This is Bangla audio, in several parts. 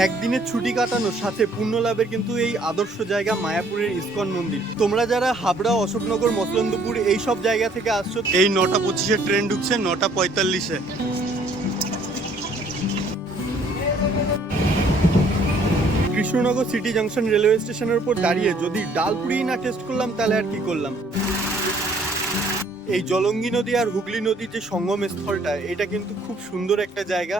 একদিনের ছুটি কাটানোর সাথে পুণ্য লাভের কিন্তু এই আদর্শ জায়গা মায়াপুরের ইসকন মন্দির। তোমরা যারা হাবড়া, অশোকনগর, মসলন্দপুর এই সব জায়গা থেকে আসছো, এই 9:25-এ ট্রেন ঢুকছে 9:45-এ। কৃষ্ণনগর সিটি জাংশন রেলওয়ে স্টেশনের উপর দাঁড়িয়ে যদি ডালপুরি না টেস্ট করলাম তাহলে আর কি করলাম। এই জলঙ্গি নদী আর হুগলি নদীর যে সঙ্গম স্থলটা, এটা কিন্তু খুব সুন্দর একটা জায়গা।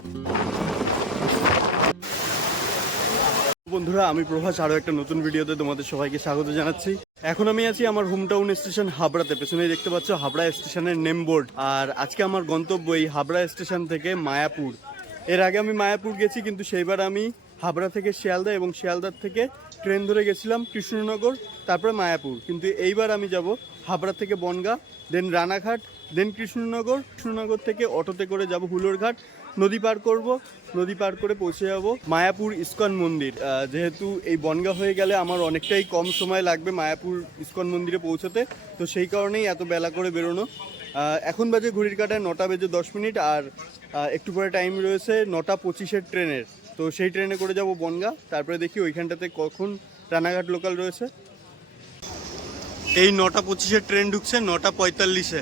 বন্ধুরা, আমি প্রভাস, আরো একটা নতুন ভিডিওতে তোমাদের সবাইকে স্বাগত জানাচ্ছি। এখন আমি আছি আমার হোম টাউন স্টেশন হাবড়াতে। পেছনে দেখতে পাচ্ছ হাবড়া স্টেশনের নেম বোর্ড। আর আজকে আমার গন্তব্য এই হাবড়া স্টেশন থেকে মায়াপুর। এর আগে আমি মায়াপুর গেছি, কিন্তু সেইবার আমি হাবড়া থেকে শিয়ালদা এবং শিয়ালদার থেকে ট্রেন ধরে গেছিলাম কৃষ্ণনগর, তারপরে মায়াপুর। কিন্তু এইবার আমি যাব হাবড়া থেকে বনগাঁ, দেন রানাঘাট, দেন কৃষ্ণনগর। কৃষ্ণনগর থেকে অটোতে করে যাব হুলোরঘাট, নদী পার করব, নদী পার করে পৌঁছে যাব মায়াপুর ইসকন মন্দির। যেহেতু এই বনগাঁ হয়ে গেলে আমার অনেকটাই কম সময় লাগবে মায়াপুর ইসকন মন্দিরে পৌঁছতে, তো সেই কারণেই এত বেলা করে বেরোনো। এখন বাজে ঘড়ির কাঁটায় 9:10 আর একটু পরে টাইম রয়েছে 9:25-এর ট্রেনের। তো সেই ট্রেনে করে যাব বনগাঁ, তারপরে দেখি ওইখানটাতে কখন রানাঘাট লোকাল রয়েছে। এই 9:25-এর ট্রেন ঢুকছে 9:45-এ।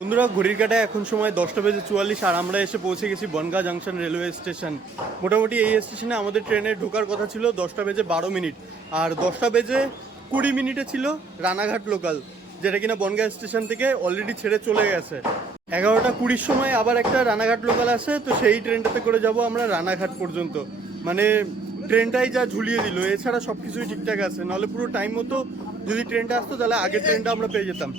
বন্ধুরা, ঘড়ির কাঁটায় এখন সময় 10:44 আর আমরা এসে পৌঁছে গেছি বনগাঁ জাংশন রেলওয়ে স্টেশন। মোটামুটি এই স্টেশনে আমাদের ট্রেনে ঢোকার কথা ছিল 10:12 আর 10:20 ছিল রানাঘাট লোকাল, যেটা কিনা বনগাঁ স্টেশন থেকে অলরেডি ছেড়ে চলে গেছে। 11:20 সময় আবার একটা রানাঘাট লোকাল আসে, তো সেই ট্রেনটাতে করে যাব আমরা রানাঘাট পর্যন্ত। মানে ট্রেনটাই যা ঝুলিয়ে দিল, এছাড়া সব কিছুই ঠিকঠাক আছে। নাহলে পুরো টাইম মতো যদি ট্রেনটা আসতো তাহলে আগের ট্রেনটা আমরা পেয়ে যেতাম।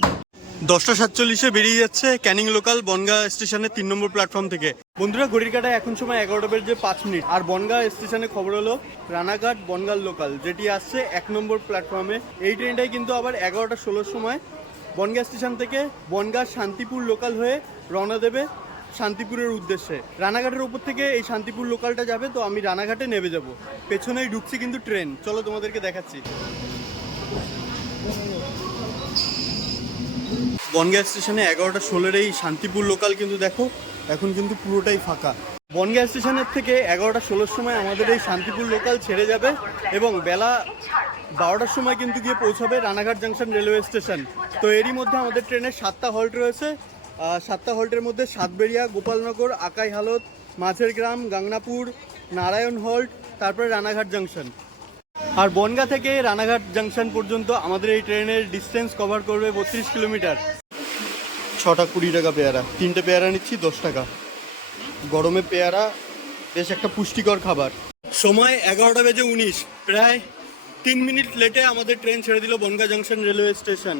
10:47-এ বেরিয়ে যাচ্ছে ক্যানিং লোকাল বনগাঁ স্টেশনের 3 নম্বর প্ল্যাটফর্ম থেকে। বন্ধুরা, ঘড়ির কাঁটায় এখন সময় 11:05 আর বনগাঁ স্টেশনে খবর হলো রানাঘাট বনগাঁ লোকাল, যেটি আসছে 1 নম্বর প্ল্যাটফর্মে। এই ট্রেনটাই কিন্তু আবার 11:16 সময় বনগাঁ স্টেশন থেকে বনগাঁ শান্তিপুর লোকাল হয়ে রওনা দেবে শান্তিপুরের উদ্দেশ্যে। রানাঘাটের উপর থেকে এই শান্তিপুর লোকালটা যাবে, তো আমি রানাঘাটে নেমে যাব। পেছনেই ঢুকছি কিন্তু ট্রেন, চলো তোমাদেরকে দেখাচ্ছি। বনগাঁ স্টেশনে 11:16 এই শান্তিপুর লোকাল কিন্তু দেখো এখন কিন্তু পুরোটাই ফাঁকা। বনগাঁ স্টেশনের থেকে 11:16 সময় আমাদের এই শান্তিপুর লোকাল ছেড়ে যাবে এবং বেলা 12টার সময় কিন্তু গিয়ে পৌঁছাবে রানাঘাট জাংশন রেলওয়ে স্টেশন। তো এরই মধ্যে আমাদের ট্রেনের 7টা হল্ট রয়েছে। 7টা হল্টের মধ্যে সাতবেরিয়া, গোপালনগর, আকাই হালত, মাঝের গ্রাম, গাংনাপুর, নারায়ণ হল্ট, তারপরে রানাঘাট জাংশন। আর বনগাঁ থেকে রানাঘাট জাংশন পর্যন্ত আমাদের এই ট্রেনের ডিস্টেন্স কভার করবে 32 কিলোমিটার। 6:20 টাকা পেয়ারা, 3টে পেয়ারা নিচ্ছি 10 টাকা। গরমে পেয়ারা বেশ একটা পুষ্টিকর খাবার। সময় 11:19, প্রায় 3 মিনিট লেটে আমাদের ট্রেন ছেড়ে দিল বনগাঁ জাংশন রেলওয়ে স্টেশন।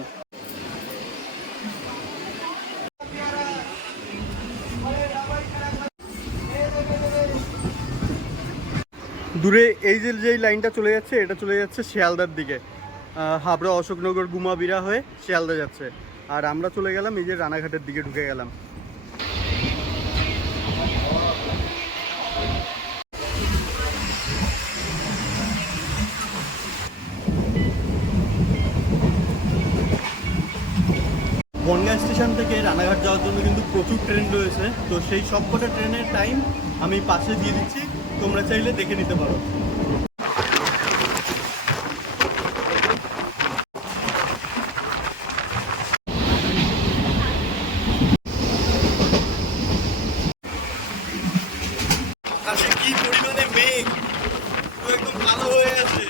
দূরে এই যে লাইনটা চলে যাচ্ছে, এটা চলে যাচ্ছে শিয়ালদার দিকে। হাবড়া, অশোকনগর, গুমাবিরা হয়ে শিয়ালদা যাচ্ছে। আর আমরা চলে গেলাম এই যে রানাঘাটের দিকে ঢুকে গেলাম। বনগাঁ স্টেশন থেকে রানাঘাট যাওয়ার জন্য কিন্তু প্রচুর ট্রেন রয়েছে, তো সেই সবকটা ট্রেনের টাইম আমি পাশে দিয়ে দিচ্ছি, তোমরা চাইলে দেখে নিতে পারো। আকাশে কি পরিমাণে মেঘ, পুরো একদম কালো হয়ে আছে।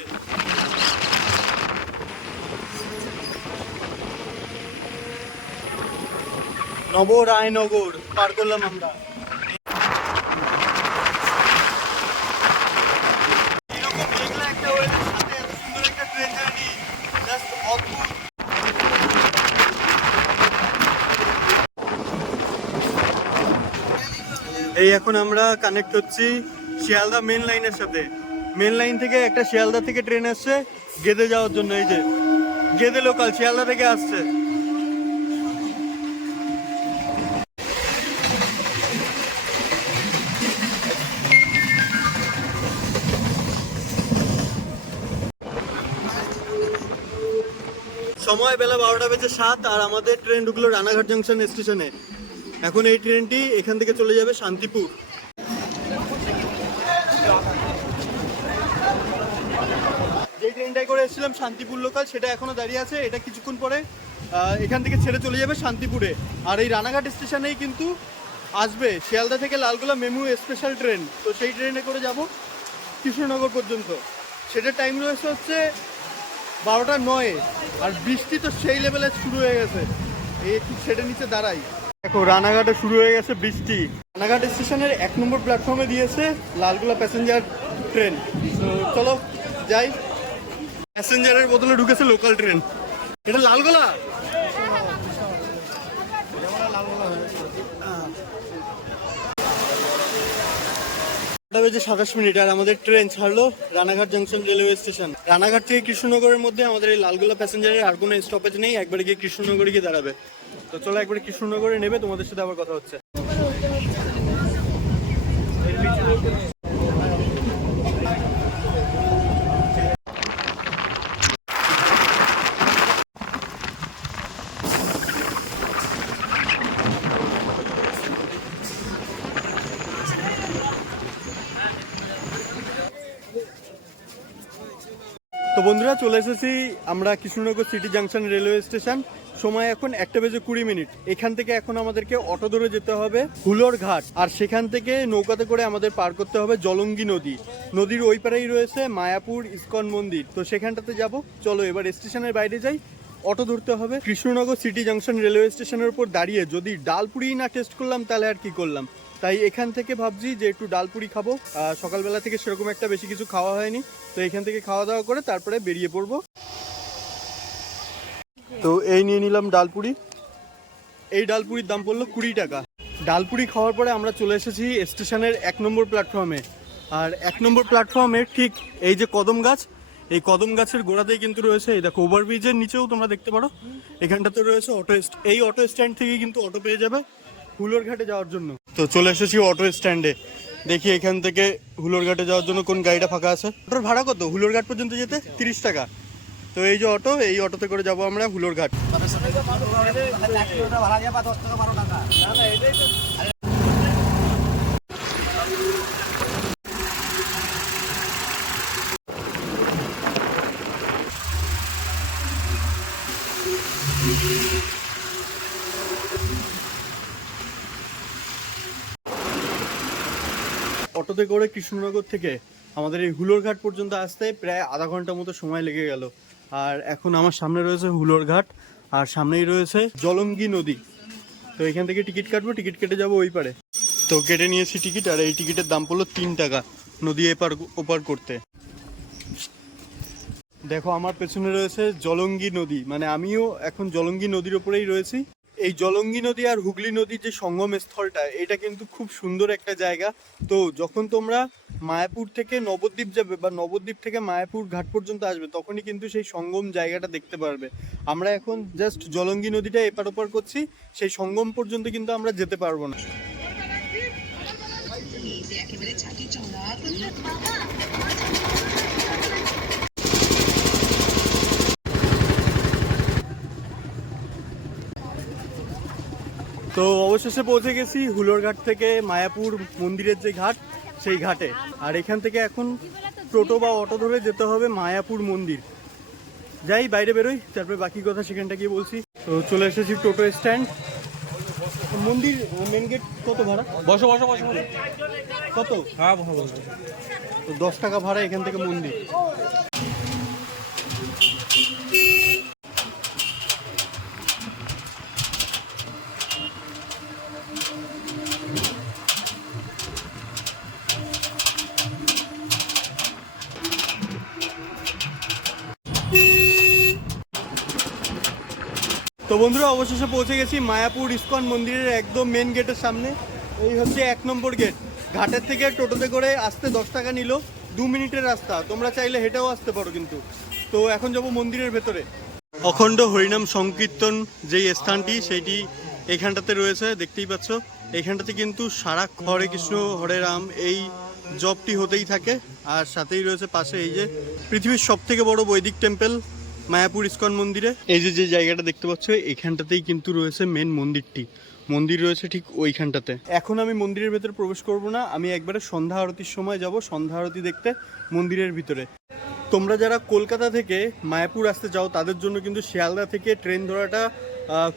নবরায়নগর পার করলাম আমরা। এরকম মেঘলা একটা ওয়েদার সাথে এত সুন্দর একটা ট্রেন জার্নি এই এখন আমরা কানেক্ট হচ্ছি শিয়ালদা মেন লাইনের সাথে। মেন লাইন থেকে একটা শিয়ালদা থেকে ট্রেন আসছে গেদে যাওয়ার জন্য। এই যে গেদে লোকাল শিয়ালদা থেকে আসছে। সময় বেলা 12:07 আর আমাদের ট্রেন ঢুকলো রানাঘাট জংশন স্টেশনে। এখন এই ট্রেনটি এখান থেকে চলে যাবে শান্তিপুর। যে ট্রেনটাই করে এসেছিলাম শান্তিপুর লোকাল, সেটা এখনো দাঁড়িয়ে আছে। এটা কিছুক্ষণ পরে এখান থেকে ছেড়ে চলে যাবে শান্তিপুরে। আর এই রানাঘাট স্টেশনেই কিন্তু আসবে শিয়ালদা থেকে লালগোলা মেমু স্পেশাল ট্রেন। তো সেই ট্রেনে করে যাব কৃষ্ণনগর পর্যন্ত। সেটার টাইম রয়েছে হচ্ছে 12:09। আর বৃষ্টি তো সেই লেভেলে শুরু হয়ে গেছে। এই একটু ছেড়ে নিচে দাঁড়াই। দেখো রানাঘাটে শুরু হয়ে গেছে বৃষ্টি। রানাঘাট স্টেশনের 1 নম্বর প্ল্যাটফর্মে দিয়েছে লালগোলা প্যাসেঞ্জার ট্রেন। তো চলো যাই। প্যাসেঞ্জারের বদলে ঢুকেছে লোকাল ট্রেন। এটা লালগোলা। 12:27 আর আমাদের ট্রেন ছাড়লো Ranaghat junction railway station. Ranaghat থেকে কৃষ্ণনগরের মধ্যে আমাদের এই লালগোলা প্যাসেঞ্জারের আর কোনো স্টপেজ নেই, একবারে গিয়ে কৃষ্ণনগরে গিয়ে দাঁড়াবে। তো চলো একবারে কৃষ্ণনগরে নেবে, তোমাদের সাথে আবার কথা হচ্ছে। তো বন্ধুরা চলে এসেছি আমরা Krishnanagar city junction railway station. সময় এখন 1:20। এখান থেকে এখন আমাদেরকে অটো ধরে যেতে হবে হুলোর ঘাট। আর সেখান থেকে নৌকাতে করে আমাদের পার করতে হবে জলঙ্গি নদী। নদীর ওই পারেই রয়েছে মায়াপুর ইস্কন মন্দির। তো সেখানটাতে যাব। চলো এবার স্টেশনের বাইরে যাই। অটো ধরতে হবে। কৃষ্ণনগর সিটি জাংশন রেলওয়ে স্টেশনের উপর দাঁড়িয়ে যদি ডালপুরি না টেস্ট করলাম তাহলে আর কি করলাম। তাই এখান থেকে ভাবছি যে একটু ডালপুরি খাবো। সকালবেলা থেকে সেরকম একটা বেশি কিছু খাওয়া হয়নি, তো এখান থেকে খাওয়া দাওয়া করে তারপরে বেরিয়ে পড়বো। তো এই নিয়ে নিলাম ডালপুরি। এই ডালপুরির দাম পড়লো 20 টাকা। ডালপুরি খাওয়ার পরে আমরা চলে এসেছি স্টেশনের 1 নম্বর প্ল্যাটফর্মে। আর 1 নম্বর প্ল্যাটফর্মের ঠিক এই যে কদম গাছ, এই কদম গাছের গোড়াতেই কিন্তু রয়েছে, এই দেখো ওভারব্রিজের নিচেও তোমরা দেখতে পারো এখানটাতে রয়েছে অটো। এই অটো স্ট্যান্ড থেকে কিন্তু অটো পেয়ে যাবে হুলোর ঘাটে যাওয়ার জন্য। তো চলে এসেছি অটো স্ট্যান্ডে। দেখি এখান থেকে হুলোর ঘাটে যাওয়ার জন্য কোন গাড়িটা ফাঁকা আছে। অটোর ভাড়া কত হুলোর ঘাট পর্যন্ত যেতে? 30 টাকা। তো এই যে অটো, এই অটোতে করে যাবো আমরা হুলোর ঘাট। অটোতে করে কৃষ্ণনগর থেকে আমাদের এই হুলোর ঘাট পর্যন্ত আসতে প্রায় আধা ঘন্টার মতো সময় লেগে গেল। আর এখন আমার সামনে রয়েছে হুলোর ঘাট আর সামনেই রয়েছে জলঙ্গি নদী। তো এখান থেকে টিকিট কাটবো, টিকিট কেটে যাবো ওই পারে। তো কেটে নিয়েছি টিকিট। আর এই টিকিটের দাম পড়লো 3 টাকা নদী এপার ওপার করতে। দেখো আমার পেছনে রয়েছে জলঙ্গি নদী, মানে আমিও এখন জলঙ্গি নদীর ওপরেই রয়েছি। এই জলঙ্গি নদী আর হুগলি নদীর যে সঙ্গম স্থলটা, এটা কিন্তু খুব সুন্দর একটা জায়গা। তো যখন তোমরা মায়াপুর থেকে নবদ্বীপ যাবে বা নবদ্বীপ থেকে মায়াপুর ঘাট পর্যন্ত আসবে, তখনই কিন্তু সেই সঙ্গম জায়গাটা দেখতে পারবে। আমরা এখন জাস্ট জলঙ্গি নদীটা এপার ওপার করছি, সেই সঙ্গম পর্যন্ত কিন্তু আমরা যেতে পারবো না। তো অবশেষে পৌঁছে গেছি হুলোর ঘাট থেকে মায়াপুর মন্দিরের যে ঘাট, সেই ঘাটে। আর এখান থেকে এখন টোটো বা অটো ধরে যেতে হবে মায়াপুর মন্দির। যাই বাইরে বেরোই, তারপরে বাকি কথা সেখানটা গিয়ে বলছি। তো চলে এসেছি টোটো স্ট্যান্ড। মন্দির মেন গেট কত ভাড়া? বসো বসো বসো কত? হ্যাঁ তো 10 টাকা ভাড়া এখান থেকে মন্দির। তো বন্ধুরা অবশেষে পৌঁছে গেছি মায়াপুর ইস্কন মন্দিরের একদম মেন গেটের সামনে। এই হচ্ছে 1 নম্বর গেট। ঘাটের থেকে টোটোতে করে আসতে 10 টাকা নিল, 2 মিনিটের রাস্তা। তোমরা চাইলে হেঁটেও আসতে পারো কিন্তু। তো এখন যাবো মন্দিরের ভেতরে। অখণ্ড হরিনাম সংকীর্তন যেই স্থানটি সেইটি এইখানটাতে রয়েছে, দেখতেই পাচ্ছ। এইখানটাতে কিন্তু সারা হরে কৃষ্ণ হরে রাম এই জপটি হতেই থাকে। আর সাথেই রয়েছে পাশে এই যে পৃথিবীর সব থেকে বড় বৈদিক টেম্পল মায়াপুর ইস্কন মন্দিরে। এই যে জায়গাটা দেখতে পাচ্ছ এইখানটাতেই কিন্তু রয়েছে মেন মন্দিরটি। মন্দির রয়েছে ঠিক ওইখানটাতে। এখন আমি মন্দিরের ভেতরে প্রবেশ করব না, আমি একবারে সন্ধ্যা আরতির সময় যাব সন্ধ্যা আরতি দেখতে মন্দিরের ভিতরে। তোমরা যারা কলকাতা থেকে মায়াপুর আসতে চাও তাদের জন্য কিন্তু শিয়ালদা থেকে ট্রেন ধরাটা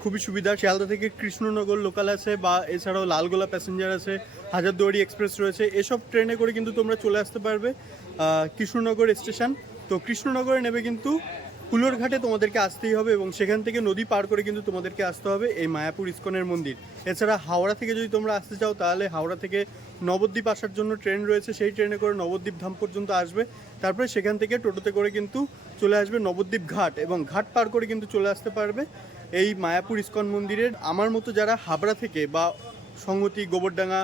খুবই সুবিধা। শিয়ালদা থেকে কৃষ্ণনগর লোকাল আছে, বা এছাড়াও লালগোলা প্যাসেঞ্জার আছে, হাজারদুয়ারি এক্সপ্রেস রয়েছে। এসব ট্রেনে করে কিন্তু তোমরা চলে আসতে পারবে কৃষ্ণনগর স্টেশন। তো কৃষ্ণনগরে নেবে কিন্তু হুলোরঘাটে তোমাদেরকে আসতেই হবে, এবং সেখান থেকে নদী পার করে কিন্তু তোমাদেরকে আসতে হবে এই মায়াপুর ইস্কনের মন্দির। এছাড়া হাওড়া থেকে যদি তোমরা আসতে চাও তাহলে হাওড়া থেকে নবদ্বীপ আসার জন্য ট্রেন রয়েছে, সেই ট্রেনে করে নবদ্বীপ ধাম পর্যন্ত আসবে। তারপরে সেখান থেকে টোটোতে করে কিন্তু চলে আসবে নবদ্বীপ ঘাট, এবং ঘাট পার করে কিন্তু চলে আসতে পারবে এই মায়াপুর ইস্কন মন্দিরের। আমার মতো যারা হাবড়া থেকে বা সংহতি, গোবরডাঙ্গা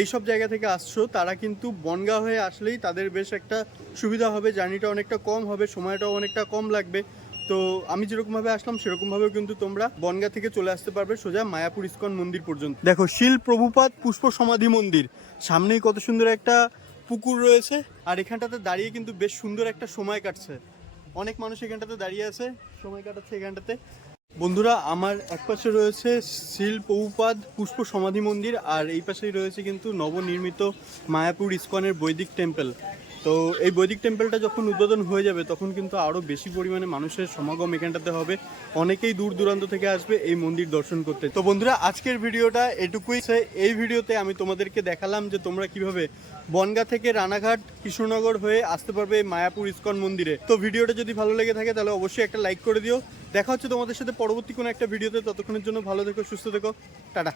এইসব জায়গা থেকে আসছো তারা কিন্তু বনগাঁ হয়ে আসলেই তাদের বেশ একটা সুবিধা হবে, জার্নিটা অনেকটা কম হবে, সময়টাও অনেকটা কম লাগবে। তো আমি যেরকমভাবে আসলাম সেরকমভাবেও কিন্তু তোমরা বনগাঁ থেকে চলে আসতে পারবে সোজা মায়াপুর ইস্কন মন্দির পর্যন্ত। দেখো শিল প্রভুপাদ পুষ্প সমাধি মন্দির, সামনেই কত সুন্দর একটা পুকুর রয়েছে, আর এখানটাতে দাঁড়িয়ে কিন্তু বেশ সুন্দর একটা সময় কাটছে। অনেক মানুষ এখানটাতে দাঁড়িয়ে আছে, সময় কাটাচ্ছে এখানটাতে। বন্ধুরা, আমার এক পাশে রয়েছে শিল প্রভুপাদ পুষ্প সমাধি মন্দির, আর এই পাশেই রয়েছে কিন্তু নবনির্মিত মায়াপুর ইস্কনের বৈদিক টেম্পল। তো এই বৈদিক টেম্পলটা যখন উদ্বোধন হয়ে যাবে তখন কিন্তু আরও বেশি পরিমাণে মানুষের সমাগম এখানটাতে হবে। অনেকেই দূর দূরান্ত থেকে আসবে এই মন্দির দর্শন করতে। তো বন্ধুরা, আজকের ভিডিওটা এটুকুই। এই ভিডিওতে আমি তোমাদেরকে দেখালাম যে তোমরা কিভাবে বনগাঁ থেকে রানাঘাট কৃষ্ণনগর হয়ে আসতে পারবে মায়াপুর ইস্কন মন্দিরে। তো ভিডিওটা যদি ভালো লেগে থাকে তাহলে অবশ্যই একটা লাইক করে দিও। দেখা হচ্ছে তোমাদের সাথে পরবর্তী কোনো একটা ভিডিওতে। ততক্ষণের জন্য ভালো থেকো, সুস্থ থেকো, টাটা।